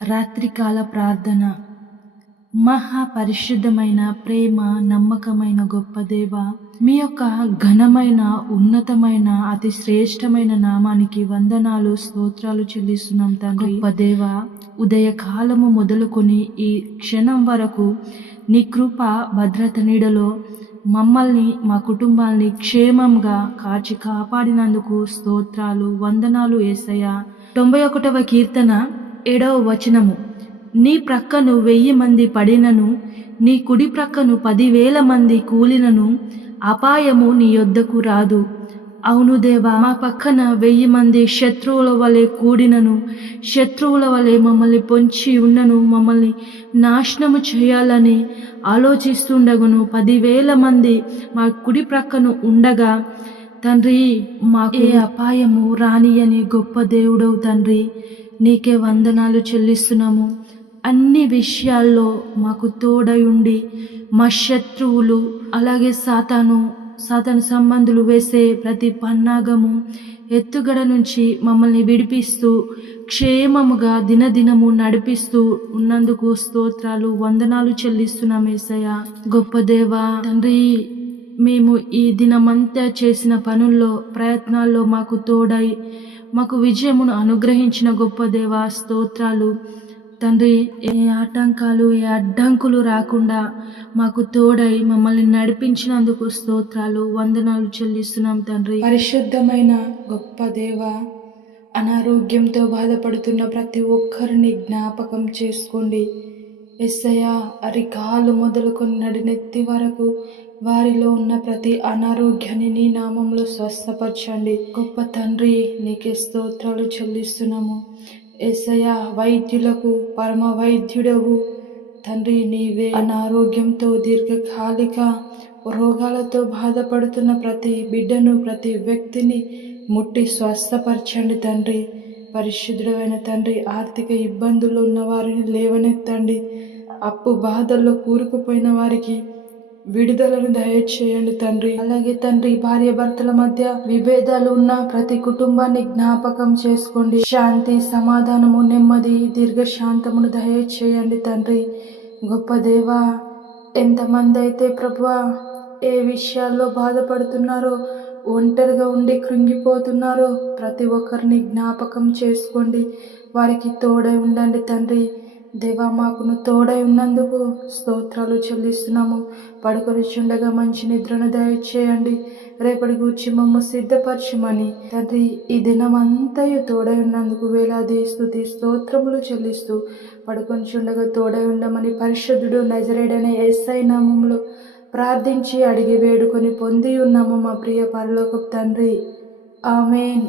రాత్రికాల ప్రార్థన. మహా పరిశుద్ధమైన ప్రేమ నమ్మకమైన గొప్ప దేవ మీ యొక్క ఘనమైన ఉన్నతమైన అతి శ్రేష్టమైన నామానికి వందనాలు స్తోత్రాలు చెల్లిస్తున్నాం తండ్రి. గొప్ప దేవ ఉదయకాలము మొదలుకొని ఈ క్షణం వరకు నీ కృప భద్రత నీడలో మమ్మల్ని మా కుటుంబాల్ని క్షేమంగా కాచి కాపాడినందుకు స్తోత్రాలు వందనాలు ఏసయ్య. తొంభై ఒకటవ కీర్తన ఏడవ వచనము. నీ ప్రక్కను వెయ్యి మంది పడినను నీ కుడి ప్రక్కను పదివేల మంది కూలినను అపాయము నీ యొద్దకు రాదు. అవును దేవా మా పక్కన వెయ్యి మంది శత్రువుల వలె కూడినను శత్రువుల వలె మమ్మల్ని పొంచి ఉన్నను మమ్మల్ని నాశనము చేయాలని ఆలోచిస్తుండగను పదివేల మంది మా కుడి ప్రక్కను ఉండగా తండ్రి మాకు ఏ అపాయము రాని అని గొప్ప దేవుడవు తండ్రి. నీకే వందనాలు చెల్లిస్తున్నాము. అన్ని విషయాల్లో మాకు తోడై ఉండి మా శత్రువులు అలాగే సాతాను సాతాను సంబంధులు వేసే ప్రతి పన్నాగము ఎత్తుగడ నుంచి మమ్మల్ని విడిపిస్తూ క్షేమముగా దినదినము నడిపిస్తూ ఉన్నందుకు స్తోత్రాలు వందనాలు చెల్లిస్తున్నాం ఏసయ్య. గొప్ప దేవ తండ్రి మేము ఈ దినమంతా చేసిన పనుల్లో ప్రయత్నాల్లో మాకు తోడై మాకు విజయమును అనుగ్రహించిన గొప్ప దేవ స్తోత్రాలు. తండ్రి ఏ ఆటంకాలు ఏ అడ్డంకులు రాకుండా మాకు తోడై మమ్మల్ని నడిపించినందుకు స్తోత్రాలు వందనాలు చెల్లిస్తున్నాం తండ్రి. పరిశుద్ధమైన గొప్ప దేవ అనారోగ్యంతో బాధపడుతున్న ప్రతి ఒక్కరిని జ్ఞాపకం చేసుకోండి. ఎస్సయ అరికాలు మొదలుకొని నడినెత్తి వరకు వారిలో ఉన్న ప్రతి అనారోగ్యాన్ని నీ నామంలో స్వస్థపరచండి. గొప్ప తండ్రి నీకే స్తోత్రాలు చెల్లిస్తున్నాము. ఎస్సయ వైద్యులకు పరమ వైద్యుడవు. తండ్రి నీవే అనారోగ్యంతో దీర్ఘకాలిక రోగాలతో బాధపడుతున్న ప్రతి బిడ్డను ప్రతి వ్యక్తిని ముట్టి స్వస్థపరచండి తండ్రి. పరిశుద్ధుడైన తండ్రి ఆర్థిక ఇబ్బందుల్లో ఉన్న వారిని లేవనెత్తండి. అప్పు బాధల్లో కూరుకుపోయిన వారికి విడుదలను దయచేయండి తండ్రి. అలాగే తండ్రి భార్య భర్తల మధ్య విభేదాలు ఉన్న ప్రతి కుటుంబాన్ని జ్ఞాపకం చేసుకోండి. శాంతి సమాధానము నెమ్మది దీర్ఘశాంతమును దయచేయండి తండ్రి. గొప్ప దేవా ఎంతమంది అయితే ప్రభు ఏ విషయాల్లో బాధపడుతున్నారో ఒంటరిగా ఉండి కృంగిపోతున్నారో ప్రతి ఒక్కరిని జ్ఞాపకం చేసుకోండి. వారికి తోడై ఉండండి తండ్రి. దేవా మాకును తోడై ఉన్నందుకు స్తోత్రాలు చెల్లిస్తున్నాము. పడుకొనిచుండగా మంచి నిద్రను దయచేయండి. రేపటి గూర్చి మమ్మ సిద్ధపరచమని. తండ్రి ఈ దినమంతయు తోడై ఉన్నందుకు వేలాది స్థుతి స్తోత్రములు చెల్లిస్తూ పడుకొనిచుండగా తోడై ఉండమని పరిశుద్ధుడు నజరేడనే ఎస్ఐ నామంలో ప్రార్థించి అడిగి వేడుకొని పొంది ఉన్నాము మా ప్రియ పరలోకపు తండ్రి. ఆమెన్.